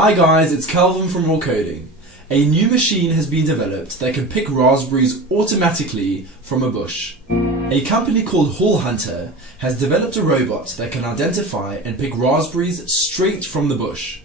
Hi guys, it's Calvin from Raw Coding. A new machine has been developed that can pick raspberries automatically from a bush. A company called Hall Hunter has developed a robot that can identify and pick raspberries straight from the bush.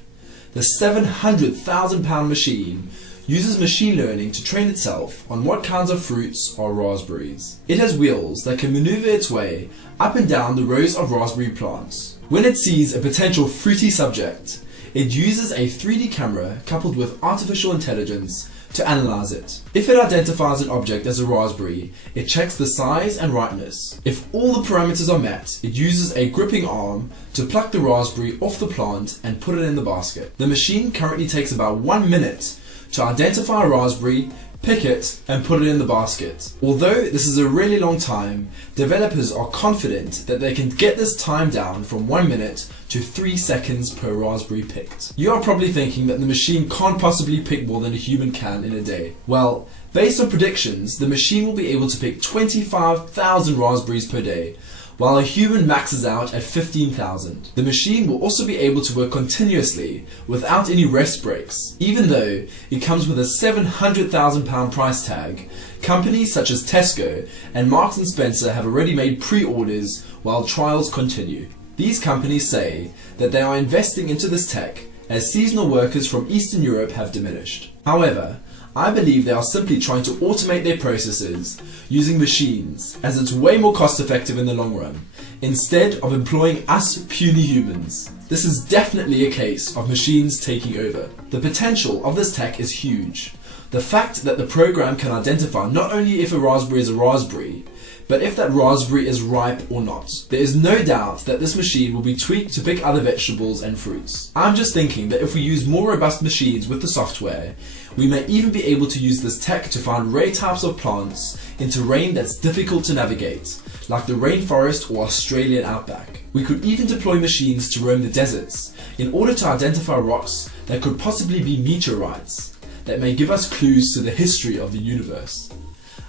The 700,000 pound machine uses machine learning to train itself on what kinds of fruits are raspberries. It has wheels that can maneuver its way up and down the rows of raspberry plants. When it sees a potential fruity subject, it uses a 3D camera coupled with artificial intelligence to analyze it. If it identifies an object as a raspberry, it checks the size and ripeness. If all the parameters are met, it uses a gripping arm to pluck the raspberry off the plant and put it in the basket. The machine currently takes about 1 minute to identify a raspberry, pick it, and put it in the basket. Although this is a really long time, developers are confident that they can get this time down from 1 minute to 3 seconds per raspberry picked. You are probably thinking that the machine can't possibly pick more than a human can in a day. Well, based on predictions, the machine will be able to pick 25,000 raspberries per day, while a human maxes out at 15,000. The machine will also be able to work continuously without any rest breaks. Even though it comes with a 700,000 pound price tag, companies such as Tesco and Marks & Spencer have already made pre-orders while trials continue. These companies say that they are investing into this tech as seasonal workers from Eastern Europe have diminished. However, I believe they are simply trying to automate their processes using machines, as it's way more cost effective in the long run, instead of employing us puny humans. This is definitely a case of machines taking over. The potential of this tech is huge. The fact that the program can identify not only if a raspberry is a raspberry, but if that raspberry is ripe or not. There is no doubt that this machine will be tweaked to pick other vegetables and fruits. I'm just thinking that if we use more robust machines with the software, we may even be able to use this tech to find rare types of plants in terrain that's difficult to navigate, like the rainforest or Australian outback. We could even deploy machines to roam the deserts in order to identify rocks that could possibly be meteorites that may give us clues to the history of the universe.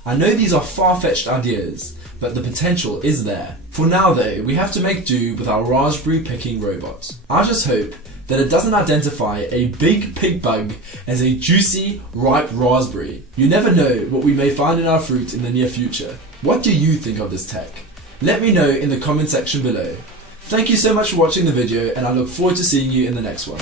I know these are far-fetched ideas, but the potential is there. For now though, we have to make do with our raspberry picking robot. I just hope that it doesn't identify a big pig bug as a juicy, ripe raspberry. You never know what we may find in our fruit in the near future. What do you think of this tech? Let me know in the comment section below. Thank you so much for watching the video, and I look forward to seeing you in the next one.